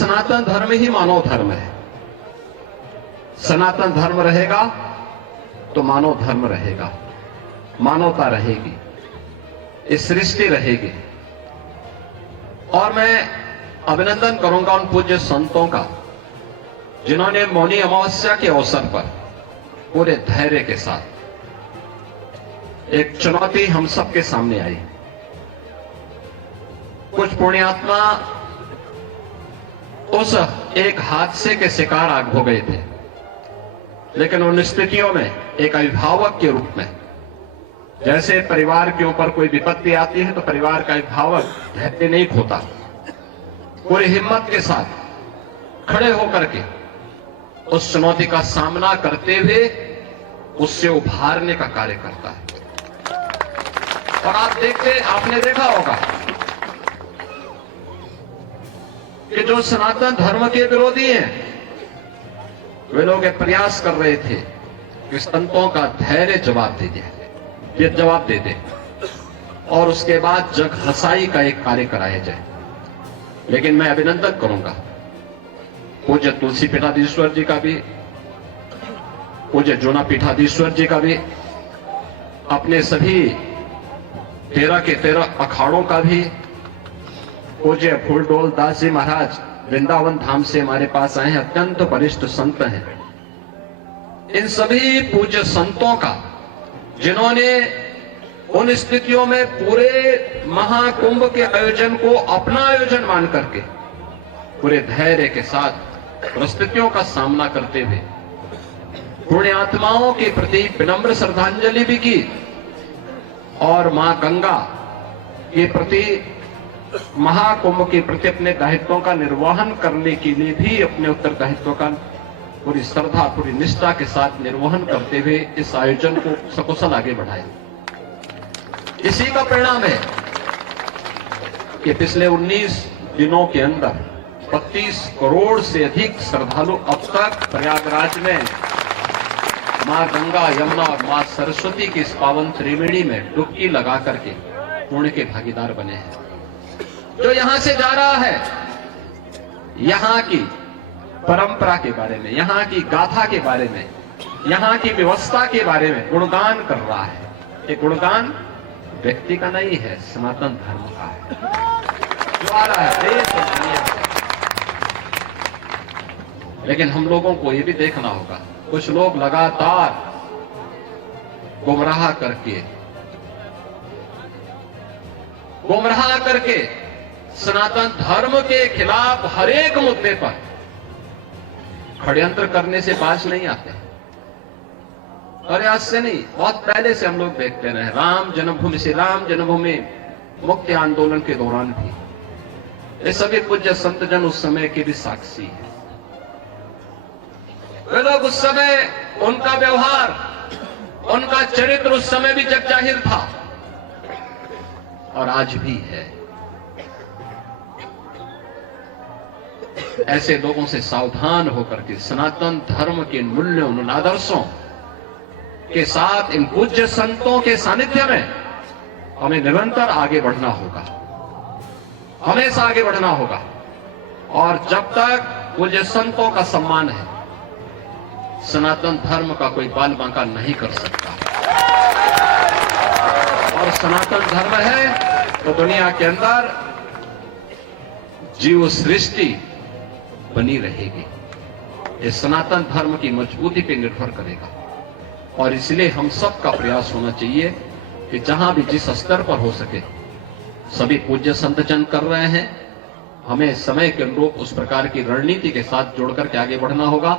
सनातन धर्म ही मानव धर्म है। सनातन धर्म रहेगा तो मानव धर्म रहेगा, मानवता रहेगी, इस सृष्टि रहेगी। और मैं अभिनंदन करूंगा उन पूज्य संतों का जिन्होंने मौनी अमावस्या के अवसर पर पूरे धैर्य के साथ, एक चुनौती हम सबके सामने आई। कुछ पुण्यात्मा उस एक हादसे के शिकार हो गए थे, लेकिन उन स्थितियों में एक अभिभावक के रूप में, जैसे परिवार के ऊपर कोई विपत्ति आती है तो परिवार का अभिभावक धैर्य नहीं खोता, पूरी हिम्मत के साथ खड़े होकर के उस चुनौती का सामना करते हुए उससे उभारने का कार्य करता है। और आपने देखा होगा कि जो सनातन धर्म के विरोधी हैं, वे लोग एक प्रयास कर रहे थे कि संतों का धैर्य जवाब दे दे और उसके बाद जग हसाई का एक कार्य कराया जाए। लेकिन मैं अभिनंदन करूंगा पूज्य तुलसी पीठाधीश्वर जी का भी, पूज्य जूना पीठाधीश्वर जी का भी, अपने सभी 13 के 13 अखाड़ों का भी, पूज्य फूलडोल दास जी महाराज वृंदावन धाम से हमारे पास आए हैं, अत्यंत वरिष्ठ संत हैं। इन सभी पूज्य संतों का जिन्होंने उन स्थितियों में पूरे महाकुंभ के आयोजन को अपना आयोजन मान करके पूरे धैर्य के साथ परिस्थितियों का सामना करते हुए पुण्यात्माओं के प्रति विनम्र श्रद्धांजलि भी की और मां गंगा के प्रति, महाकुंभ के प्रति अपने दायित्वों का निर्वहन करने के लिए भी अपने उत्तरदायित्वों का पूरी श्रद्धा, पूरी निष्ठा के साथ निर्वहन करते हुए इस आयोजन को सकुशल आगे बढ़ाया। इसी का परिणाम है कि पिछले 19 दिनों के अंदर 32 करोड़ से अधिक श्रद्धालु अब तक प्रयागराज में मां गंगा, यमुना और मां सरस्वती की इस पावन त्रिवेणी में डुबकी लगा करके पुण्य के भागीदार बने हैं। जो यहां से जा रहा है, यहां की परंपरा के बारे में, यहां की गाथा के बारे में, यहां की व्यवस्था के बारे में गुणगान कर रहा है। ये गुणगान व्यक्ति का नहीं है, सनातन धर्म का है जो आ रहा है देश और दुनिया से। लेकिन हम लोगों को ये भी देखना होगा, कुछ लोग लगातार गुमराह करके सनातन धर्म के खिलाफ हर एक मुद्दे पर षड्यंत्र करने से बाज नहीं आते। और आज से नहीं, बहुत पहले से हम लोग देखते रहे। राम जन्मभूमि से, राम जन्मभूमि मुक्ति आंदोलन के दौरान भी ये सभी पूज्य संत जन उस समय के भी साक्षी है। वे लोग उस समय, उनका व्यवहार, उनका चरित्र उस समय भी जग जाहिर था और आज भी है। ऐसे लोगों से सावधान होकर के सनातन धर्म के मूल्यों, उन आदर्शों के साथ इन पूज्य संतों के सानिध्य में हमें निरंतर आगे बढ़ना होगा, हमेशा आगे बढ़ना होगा। और जब तक पूज्य संतों का सम्मान है, सनातन धर्म का कोई बाल बांका नहीं कर सकता। और सनातन धर्म है तो दुनिया के अंदर जीव सृष्टि बनी रहेगी। ये सनातन धर्म की मजबूती पर निर्भर करेगा। और इसलिए हम सब का प्रयास होना चाहिए कि जहां भी जिस स्तर पर हो सके, सभी पूज्य संत जन कर रहे हैं, हमें समय के अनुरूप उस प्रकार की रणनीति के साथ जोड़कर के आगे बढ़ना होगा।